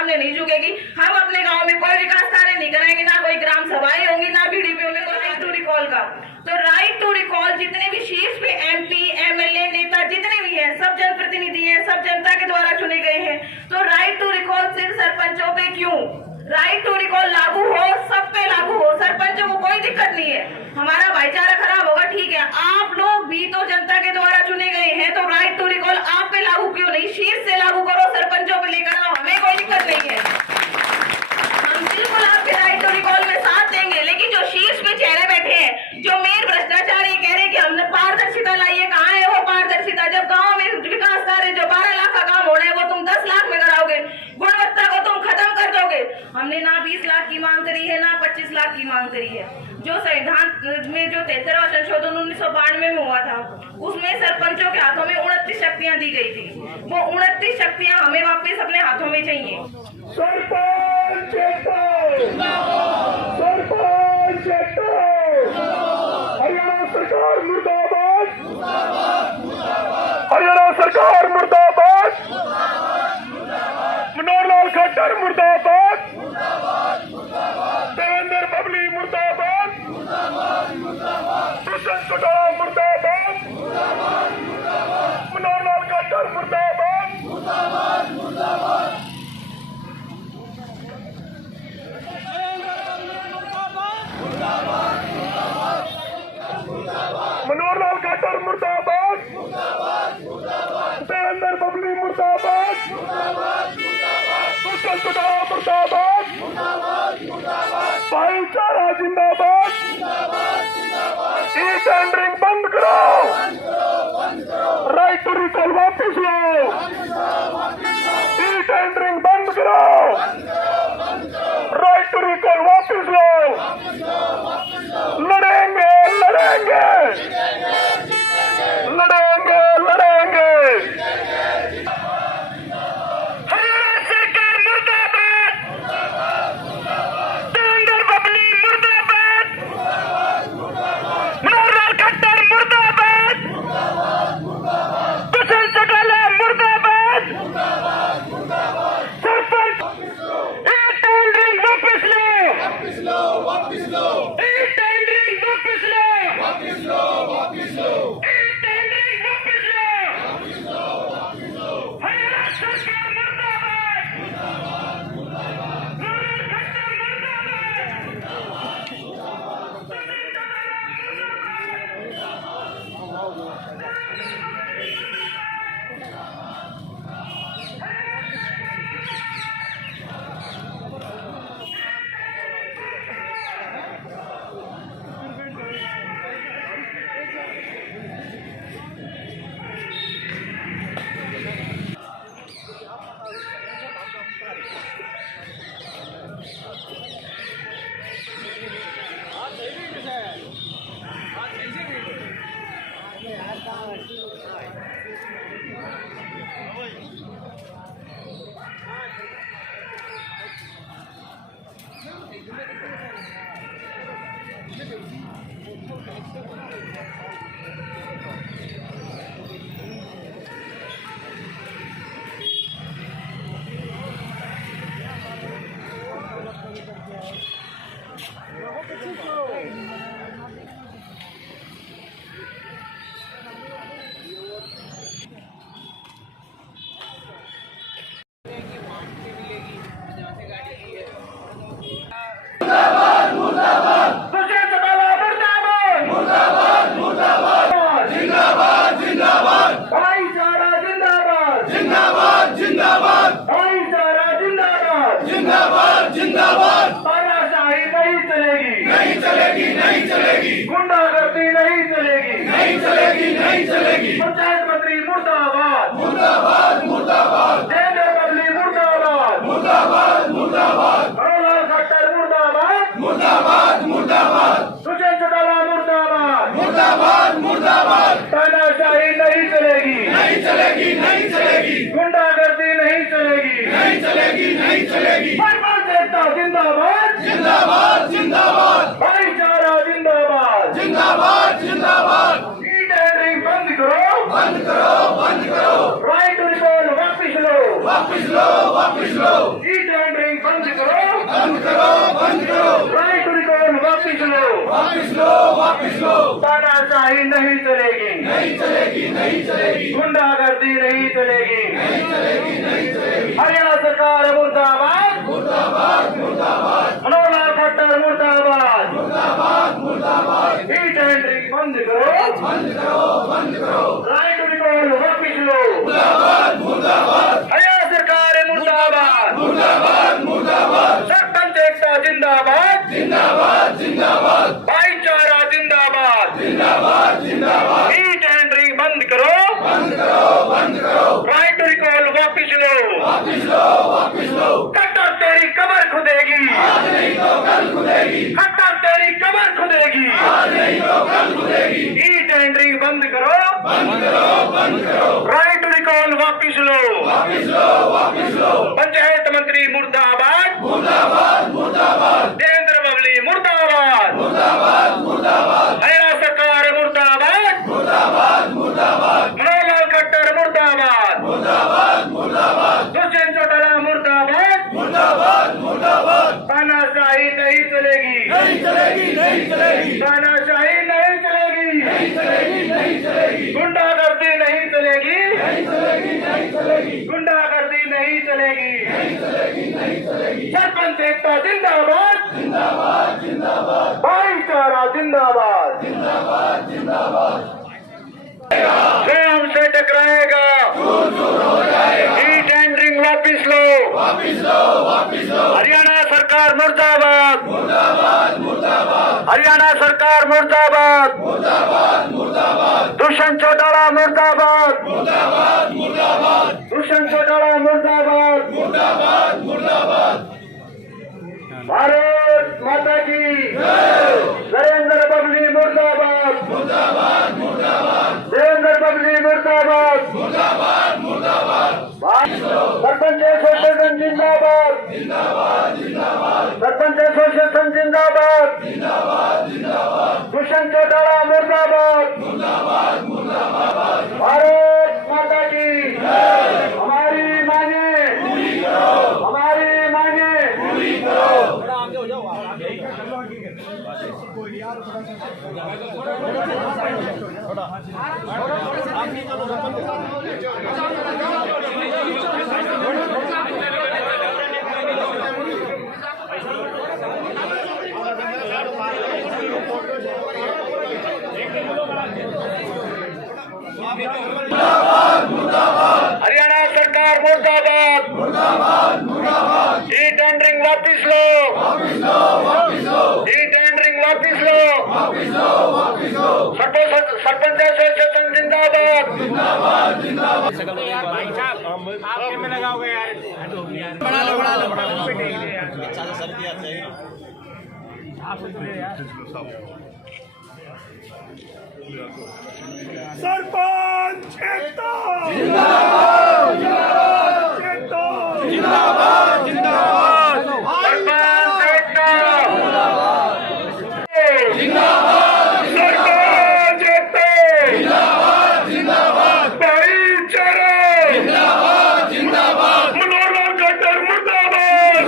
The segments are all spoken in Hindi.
सामने नहीं झुकेगी। हम अपने गांव में कोई विकास कार्य नहीं कराएंगे, ना कोई ग्राम सभाएं होंगी, ना बीडीपी होंगे। तो राइट टू रिकॉल का, तो राइट टू रिकॉल जितने भी शीर्ष पे एमपी एमएलए नेता जितने भी हैं, सब जनप्रतिनिधि हैं, सब जनता के द्वारा चुने गए हैं। तो राइट टू रिकॉल सिर्फ सरपंचों पे क्यों? राइट टू रिकॉल लागू हो, सब पे लागू हो, सरपंचों को कोई दिक्कत नहीं है। हमारा भाईचारा खराब होगा, ठीक है, आप लोग भी तो जनता के द्वारा चुने गए हैं, तो राइट टू रिकॉल आप पे लागू क्यों नहीं? शीर्ष से लागू करो, सरपंचों पे लेकर आओ, हमें कोई दिक्कत नहीं है। हम बिल्कुल आपके राइट टू रिकॉल में साथ देंगे, लेकिन जो शीर्ष पे चेहरे बैठे हैं, जो मेन भ्रष्टाचारी कह रहे हैं कि हमने पारदर्शिता लाई है, कहाँ है वो पारदर्शिता? जब गाँव में विकास कार्य जो 12 लाख का काम हो रहा है वो तुम 10 लाख में कराओगे, गुणवत्ता को तुम खत्म कर दोगे। हमने ना 20 लाख की मांग करी है, ना 25 लाख की मांग करी है। जो संविधान में जो 73वां संशोधन 1992 में हुआ था, उसमें सरपंचों के हाथों में 29 शक्तियां दी गई थी। वो 29 शक्तियां हमें वापस अपने हाथों में चाहिए। सरपंच हरियाणा सरकार मुर्दाबाद, हरियाणा सरकार मुर्दाबाद, मनोहर लाल खट्टर मुर्दाबाद, देवेंद्र बबली मुर्दाबाद, दुष्यंत चौटाला मुर्दाबाद, मनोहर लाल खट्टर मुर्दाबाद। मनोहर लाल खट्टर मुर्दाबाद, देवेंद्र बबली मुर्दाबाद, दुष्यंत चौटाला मुर्दाबाद, भाईचारा जिंदाबाद, ई टेंडरिंग बंद करो, राइट टू रिकॉल वापिस लो, ई टेंडरिंग बंद करो, राइट टू रिकॉल वापिस लो। लड़ेंगे लड़ेंगे लड़ेंगे लड़ेंगे। हरियाणा सरकार मुर्दाबाद, देवेंद्र बबली मुर्दाबाद, मनोहर लाल खट्टर मुर्दाबाद, दुष्यंत चौटाला मुर्दाबाद, सरपंच ई टेंडरिंग वापस लो, ई टेंडरिंग वापस लो, ई टेंडरिंग वापस लो। हरियाणा सरकार मुर्दाबाद, मनोहर खट्टर गुंडागर्दी नहीं चलेगी, नहीं चलेगी, नहीं चलेगी। पंचायत मंत्री मुर्दाबाद, मुर्दाबाद, मुर्दाबाद, देवेंद्र बबली मुर्दाबाद, मुर्दाबाद, मुर्दाबाद, मनोहर लाल खट्टर मुर्दाबाद, मुर्दाबाद, मुर्दाबाद, दुष्यंत चौटाला मुर्दाबाद, मुर्दाबाद, मुर्दाबाद। तानाशाही नहीं चलेगी, नहीं चलेगी, नहीं चलेगी। गुंडागर्दी नहीं चलेगी, नहीं चलेगी, नहीं चलेगी। सरपंच एकता जिंदाबाद, जिंदाबाद, जिंदाबाद। भाईचारा जिंदाबाद, जिंदाबाद, जिंदाबाद। ई टेंडरिंग बंद करो, बंद करो, बंद करो। राइट टू रिकॉल वापिस लो, ई टेंडरिंग बंद करो, राइट टू रिकॉल वापिस लो, तानाशाही नहीं चलेगी, गुंडागर्दी नहीं चलेगी, हरियाणा सरकार मुर्दाबाद, मनोहर लाल खट्टर मुर्दाबाद, ई टेंडरिंग बंद करो, राइट टू रिकॉल वापिस लो, हरियाणा सरकार मुर्दाबाद, सरपंच एकता जिंदाबाद, भाईचारा जिंदाबाद, ई टेंडरिंग बंद करो, राइट टू रिकॉल वापिस लो, खट्टर तेरी कमर खुदेगी, खट्टर तेरी कमर खुदेगी, ई टेंडरिंग बंद करो, राइट टू रिकॉल वापिस लो, पंचायत मंत्री मुर्दाबाद, देवेंद्र बबली मुर्दाबाद, हरियाणा सरकार मुर्दाबाद, मनोहर लाल खट्टर मुर्दाबाद, दुष्यंत चौटाला मुर्दाबाद, तानाशाही नहीं चलेगी, तानाशाही नहीं चलेगी, गुंडागर्दी नहीं चलेगी, गुंडागर्दी नहीं चलेगी, सरपंच एकता जिंदाबाद, भाईचारा जिंदाबाद, जो हमसे टकराएगा ई टेंडरिंग वापिस लो, हरियाणा सरकार मुर्दाबाद, हरियाणा सरकार मुर्दाबाद, दुष्यंत चौटाला मुर्दाबाद, दुष्यंत चौटाला मुर्दाबाद, भारत माता की नरेंद्र बबली मुर्दाबाद, देवेंद्र बबली मुर्दाबाद, सरपंच एसोसिएशन जिंदाबाद, सरपंच एसोसिएशन जिंदाबाद, दुष्यंत चौटाला मुर्दाबाद, भारत माता की हमारी मांगे, हमारी मांगे, हरियाणा सरकार मुर्दाबाद, ई टेंडरिंग वापिस लो, ई टेंडरिंग वापिस लो, सरपंच एसोसिएशन जिंदाबाद, आपके में लगाओगे यार, बना लो सरपंच एकता जिंदाबाद, जिंदाबाद, जिंदाबाद, सरपंच एकता जिंदाबाद, सरपंच एकता जिंदाबाद, भाईचारा जिंदाबाद, मनोहर लाल खट्टर मुर्दाबाद,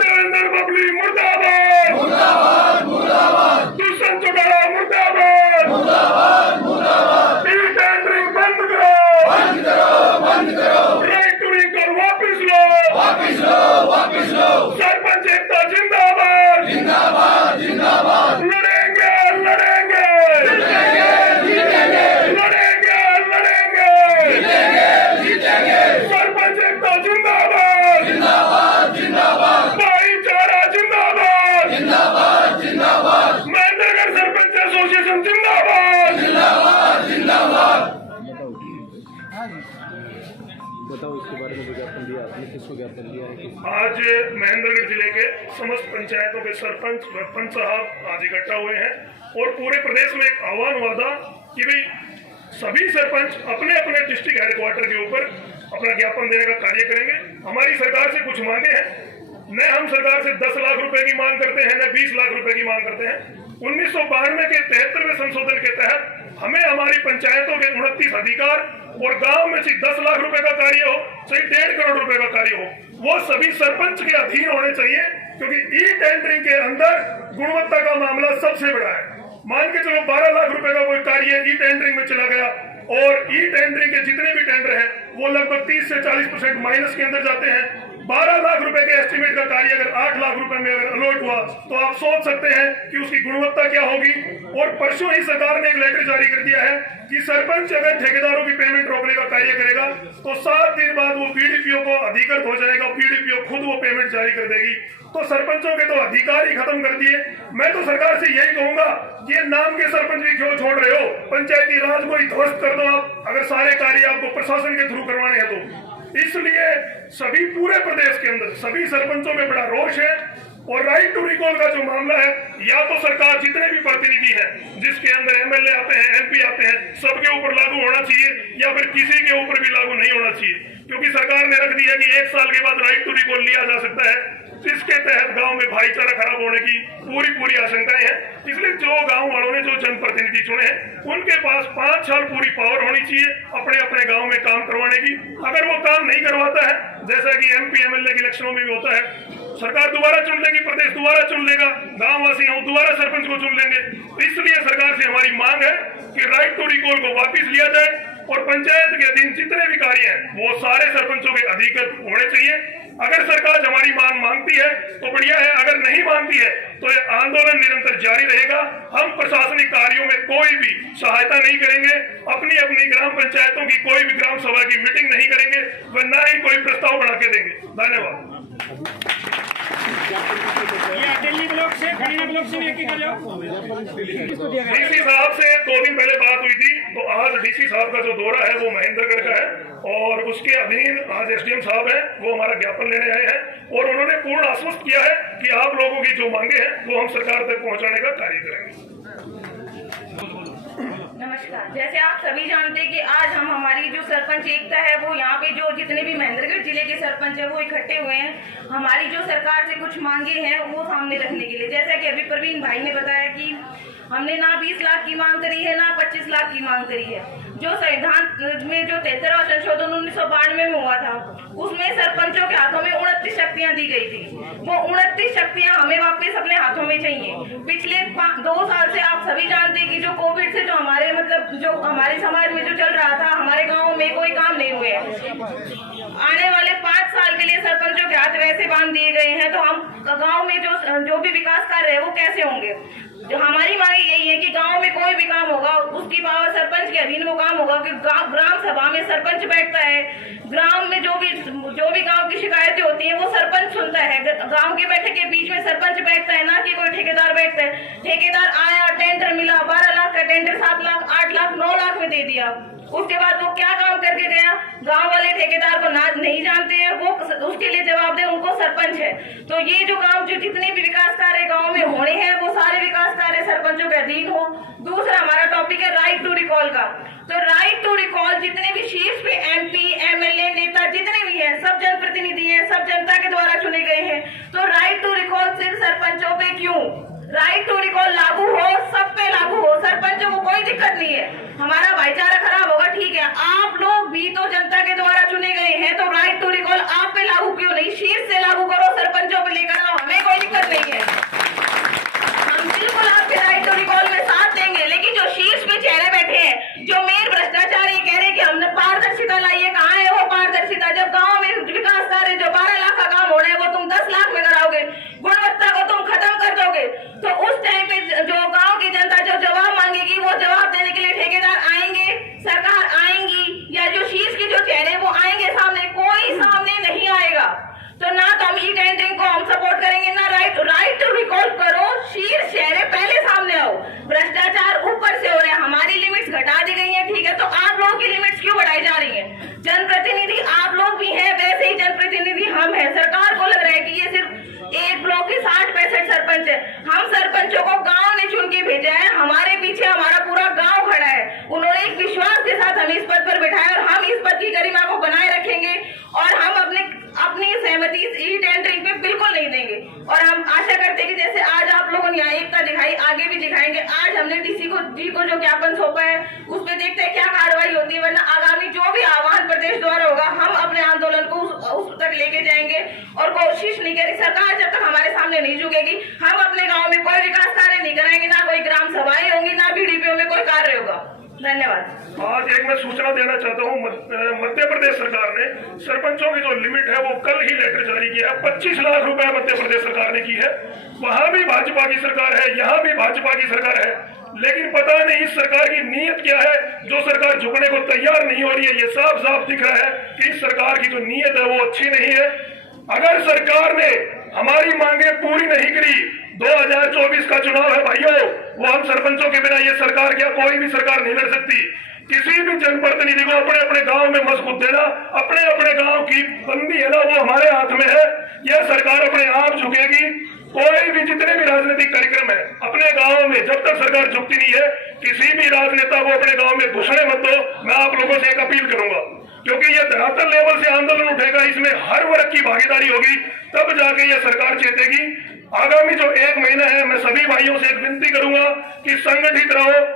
देवेंद्र बबली मुर्दाबाद, दुष्यंत चौटाला मुर्दाबाद, ई टेंडरिंग बंद करो, राइट टू रिकॉल वापिस लो, सरपंच एकता जिंदाबाद, लड़ेंगे, लड़ेंगे, सरपंच एकता जिंदाबाद, भाईचारा जिंदाबाद, महेंद्रगढ़ सरपंच एसोसिएशन जिंदाबाद, बताओ इसके बारे में विज्ञापन दिया आपने, किसको ज्ञापन दिया है? आज महेंद्रगढ़ जिले के समस्त पंचायतों के सरपंच साहब आज इकट्ठा हुए हैं और पूरे प्रदेश में एक आह्वान हुआ था कि भाई सभी सरपंच अपने अपने डिस्ट्रिक्ट हेडक्वार्टर के ऊपर अपना ज्ञापन देने का कार्य करेंगे। हमारी सरकार से कुछ मांगे हैं, न हम सरकार से 10 लाख रुपए की मांग करते हैं, न 20 लाख रुपए की मांग करते हैं। 1992 के 73वें संशोधन के तहत हमें हमारी पंचायतों के 29 अधिकार और गांव में सिर्फ 10 लाख रुपए का कार्य हो, चाहे 1.5 करोड़ रुपए का कार्य हो, वो सभी सरपंच के अधीन होने चाहिए, क्योंकि ई टेंडरिंग के अंदर गुणवत्ता का मामला सबसे बड़ा है। मान के चलो 12 लाख रुपए का कोई कार्य ई टेंडरिंग में चला गया और ई टेंडरिंग के जितने भी टेंडर हैं वो लगभग 30 से 40% माइनस के अंदर जाते हैं। 12 लाख रुपए के एस्टीमेट का कार्य अगर 8 लाख रुपए में अगर अलॉट हुआ तो आप सोच सकते हैं कि उसकी गुणवत्ता क्या होगी। और परसों ही सरकार ने एक लेटर जारी कर दिया है कि सरपंच अगर ठेकेदारों की पेमेंट रोकने का कार्य करेगा तो 7 दिन बाद वो पीडीपीओ को अधिकृत हो जाएगा, पीडीपीओ खुद वो पेमेंट जारी कर देगी। तो सरपंचों के तो अधिकार ही खत्म कर दिए। मैं तो सरकार से यही कहूंगा कि ये नाम के सरपंच भी क्यों छोड़ रहे हो, पंचायती राज को ही ध्वस्त कर दो आप, अगर सारे कार्य आपको प्रशासन के थ्रू करवाने हैं तो। इसलिए सभी पूरे प्रदेश के अंदर सभी सरपंचों में बड़ा रोष है। और राइट टू रिकॉल का जो मामला है, या तो सरकार जितने भी प्रतिनिधि हैं जिसके अंदर एमएलए आते हैं, एमपी आते हैं, सबके ऊपर लागू होना चाहिए, या फिर किसी के ऊपर भी लागू नहीं होना चाहिए, क्योंकि सरकार ने रख दिया कि 1 साल के बाद राइट टू रिकॉल लिया जा सकता है, जिसके तहत गांव में भाईचारा खराब होने की पूरी आशंकाएं हैं। इसलिए जो गांव वालों ने जो जनप्रतिनिधि चुने हैं उनके पास 5 साल पूरी पावर होनी चाहिए अपने अपने गांव में काम करवाने की। अगर वो काम नहीं करवाता है, जैसा कि एमपी एमएलए के इलेक्शनों में भी होता है, सरकार दोबारा चुन लेगी, प्रदेश दोबारा चुन लेगा, गांव वासी हम दोबारा सरपंच को चुन लेंगे। इसलिए सरकार से हमारी मांग है कि राइट टू रिकॉल को वापिस लिया जाए और पंचायत के अधीन जितने भी कार्य हैं वो सारे सरपंचों के अधिकृत होने चाहिए। अगर सरकार हमारी मांग मानती है तो बढ़िया है, अगर नहीं मानती है तो ये आंदोलन निरंतर जारी रहेगा। हम प्रशासनिक कार्यों में कोई भी सहायता नहीं करेंगे, अपनी अपनी ग्राम पंचायतों की कोई भी ग्राम सभा की मीटिंग नहीं करेंगे, व न ही कोई प्रस्ताव बना के देंगे। धन्यवाद। ये दिल्ली ब्लॉक से खड़ीना ब्लॉक से भी कर जाओ। डीसी साहब से 2 दिन पहले बात हुई थी, तो आज डीसी साहब का जो दौरा है वो महेंद्रगढ़ का है और उसके अधीन आज एसडीएम साहब हैं, वो हमारा ज्ञापन लेने आए हैं और उन्होंने पूर्ण आश्वस्त किया है कि आप लोगों की जो मांगे हैं वो हम सरकार तक पहुंचाने का कार्य करेंगे। नमस्कार। जैसे आप सभी जानते हैं कि आज हम हमारी जो सरपंच एकता है वो यहाँ पे जो जितने भी महेंद्रगढ़ जिले के सरपंच है वो इकट्ठे हुए हैं हमारी जो सरकार से कुछ मांगे हैं वो सामने रखने के लिए। जैसा कि अभी प्रवीण भाई ने बताया कि हमने ना 20 लाख की मांग करी है ना 25 लाख की मांग करी है। जो संविधान में जो 73वां संशोधन 1992 में हुआ था उसमें सरपंचों के हाथों में 29 शक्तियां दी गई थी। वो 29 शक्तियां हमें वापस अपने हाथों में चाहिए। पिछले 2 साल से आप सभी जानते हैं कि जो कोविड से जो हमारे जो हमारे समाज में जो चल रहा था, हमारे गाँव में कोई काम नहीं हुए। आने वाले 5 साल के लिए सरपंचों के हाथ वैसे बांध दिए गए हैं, तो हम गाँव में जो भी विकास कार्य है वो कैसे होंगे। जो हमारी मांग यही है कि गांव में कोई भी काम होगा उसकी पावर सरपंच के अधीन वो काम होगा कि ग्राम सभा में सरपंच बैठता है, ग्राम में जो भी गांव की शिकायतें होती हैं वो सरपंच सुनता है। गांव के बैठक के बीच में सरपंच बैठता है, ना कि कोई ठेकेदार बैठता है। ठेकेदार आया, टेंडर मिला, 12 लाख का टेंडर 7 लाख 8 लाख 9 लाख में दे दिया, उसके बाद वो क्या काम करके गया, गांव वाले ठेकेदार को नहीं जानते हैं, वो उसके लिए जवाब दे उनको सरपंच है। तो ये जो गांव जो जितने भी विकास कार्य गांव में होने हैं वो सारे विकास कार्य सरपंचों के अधीन हो। दूसरा हमारा टॉपिक है राइट टू रिकॉल का। तो राइट टू रिकॉल जितने भी शीर्ष पे एमपी एमएलए नेता जितने भी हैं सब जनप्रतिनिधि हैं, सब जनता के द्वारा चुने गए हैं। तो राइट टू रिकॉल सिर्फ सरपंचों पे क्यों? राइट टू रिकॉल लागू हो, सब पे लागू हो, सरपंचों को कोई दिक्कत नहीं है। हमारा भाईचारा खराब होगा ठीक है, आप लोग भी तो जनता के द्वारा चुने गए हैं, तो राइट टू रिकॉल आप पे लागू क्यों नहीं? शीर्ष से लागू करो, सरपंचों पे लेकर आओ, हमें कोई दिक्कत नहीं है। हम बिल्कुल आपके राइट टू रिकॉल में साथ देंगे, लेकिन जो शीर्ष पे चेहरे बैठे हैं, जो मेयर भ्रष्टाचार ये कह रहे हैं कि हमने पारदर्शिता लाई है, कहाँ है वो पारदर्शिता? जब गाँव में विकास कार्य जो 12 लाख का काम हो रहा है वो तुम 10 लाख में कराओगे, गुणवत्ता को तुम खत्म कर दोगे, तो उस टाइम पे जो गांव की जनता जो जवाब मांगेगी वो जवाब देने के लिए ठेकेदार आएंगे, सरकार आएंगी, या जो शीर्ष के जो चेहरे वो आएंगे सामने? कोई सामने नहीं आएगा। तो ना तो हम ई टेंडरिंग को हम सपोर्ट करेंगे, ना राइट टू रिकॉल करो, शीर्ष चेहरे पहले सामने आओ। भ्रष्टाचार ऊपर से हो रहा है, हमारी लिमिट्स घटा दी गई है ठीक है, तो आप लोगों की लिमिट्स क्यों बढ़ाई जा रही है? जनप्रतिनिधि आप लोग भी हैं, वैसे ही जनप्रतिनिधि हम हैं। सरकार को लग रहा है कि ये सिर्फ एक ब्लॉक के 60-65 सरपंच है। हम सरपंचों को गांव ने चुन के भेजा है, हमारे पीछे हमारा पूरा गांव खड़ा है। उन्होंने एक विश्वास के साथ हमें इस पद पर बैठाया और हम इस पद की गरिमा को बनाए रखेंगे और हम अपनी सहमति ई टेंडरिंग पे बिल्कुल नहीं देंगे। और हम आशा करते हैं कि जैसे आज आप लोगों ने यहाँ एकता दिखाई, आगे आगे भी दिखाएंगे। आज हमने डीसी को जो ज्ञापन सौंपा है उस पे देखते हैं क्या कार्रवाई होती है, वरना आगामी जो भी आह्वान प्रदेश द्वारा होगा हम अपने आंदोलन को उस तक लेके जाएंगे और कोशिश नहीं करेंगे। सरकार जब तक हमारे सामने नहीं झुकेगी हम अपने गाँव में कोई विकास कार्य नहीं कराएंगे, ना कोई ग्राम सभाएं होंगी, ना बीडीपीओ में कोई कार्य होगा। धन्यवाद। आज एक मैं सूचना देना चाहता हूँ, मध्य प्रदेश सरकार ने सरपंचों की जो लिमिट है वो कल ही लेटर जारी किया है। 25 लाख रुपए मध्य प्रदेश सरकार ने की है। वहां भी भाजपा की सरकार है, यहाँ भी भाजपा की सरकार है, लेकिन पता नहीं इस सरकार की नीयत क्या है। जो सरकार झुकने को तैयार नहीं हो रही है, ये साफ साफ दिख रहा है कि इस सरकार की जो नीयत है वो अच्छी नहीं है। अगर सरकार ने हमारी मांगे पूरी नहीं करी, 2024 का चुनाव है भाइयों, वो हम सरपंचों के बिना ये सरकार क्या कोई भी सरकार नहीं लड़ सकती। किसी भी जनप्रतिनिधि को अपने अपने गांव में मजबूत देना, अपने अपने गांव की बंदी है ना वो हमारे हाथ में है। यह सरकार अपने आप झुकेगी। कोई भी जितने भी राजनीतिक कार्यक्रम है अपने गांव में जब तक सरकार झुकती नहीं है, किसी भी राजनेता को अपने गांव में घुसने मत दो। मैं आप लोगों से एक अपील करूंगा, क्योंकि ये धरातल लेवल से आंदोलन उठेगा, इसमें हर वर्ग की भागीदारी होगी, तब जाके ये सरकार चेतेगी। आगामी जो 1 महीना है, मैं सभी भाइयों से एक विनती करूंगा कि संगठित रहो।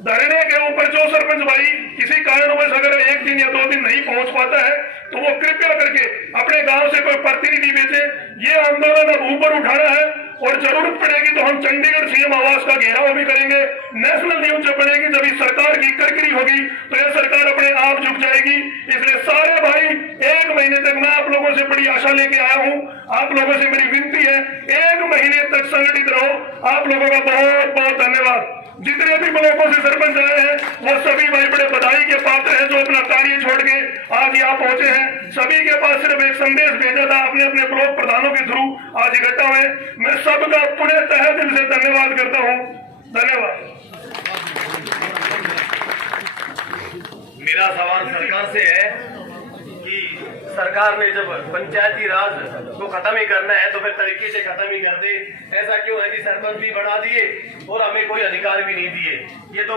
धरने के ऊपर जो सरपंच भाई किसी कारणवश अगर 1 दिन या 2 दिन नहीं पहुंच पाता है तो वो कृपया करके अपने गांव से कोई प्रतिनिधि भेजे। ये आंदोलन अब ऊपर उठाना है और जरूरत पड़ेगी तो हम चंडीगढ़ सीएम आवास का घेराव भी करेंगे। नेशनल न्यूज जब बनेगी, जब इस सरकार की करकरी होगी तो यह सरकार अपने आप झुक जाएगी। इसलिए सारे भाई 1 महीने तक मैं आप लोगों से बड़ी आशा लेके आया हूं। आप लोगों से मेरी विनती है 1 महीने तक संगठित रहो। आप लोगों का बहुत बहुत धन्यवाद। जितने भी ब्लॉकों से सरपंच आए हैं वो सभी भाई बड़े बधाई के पात्र हैं, जो अपना कार्य छोड़ के आज यहाँ पहुंचे हैं। सभी के पास सिर्फ एक संदेश भेजा था अपने अपने ब्लॉक प्रधानों के थ्रू, आज इकट्ठा हुए। मैं सबका पुनः तहे दिल से धन्यवाद करता हूँ। धन्यवाद। मेरा सवाल सरकार से है कि सरकार ने जब पंचायती राज को खत्म ही करना है तो फिर तरीके से खत्म ही कर दे। ऐसा क्यों है कि सरपंच भी बढ़ा दिए और हमें कोई अधिकार भी नहीं दिए। ये तो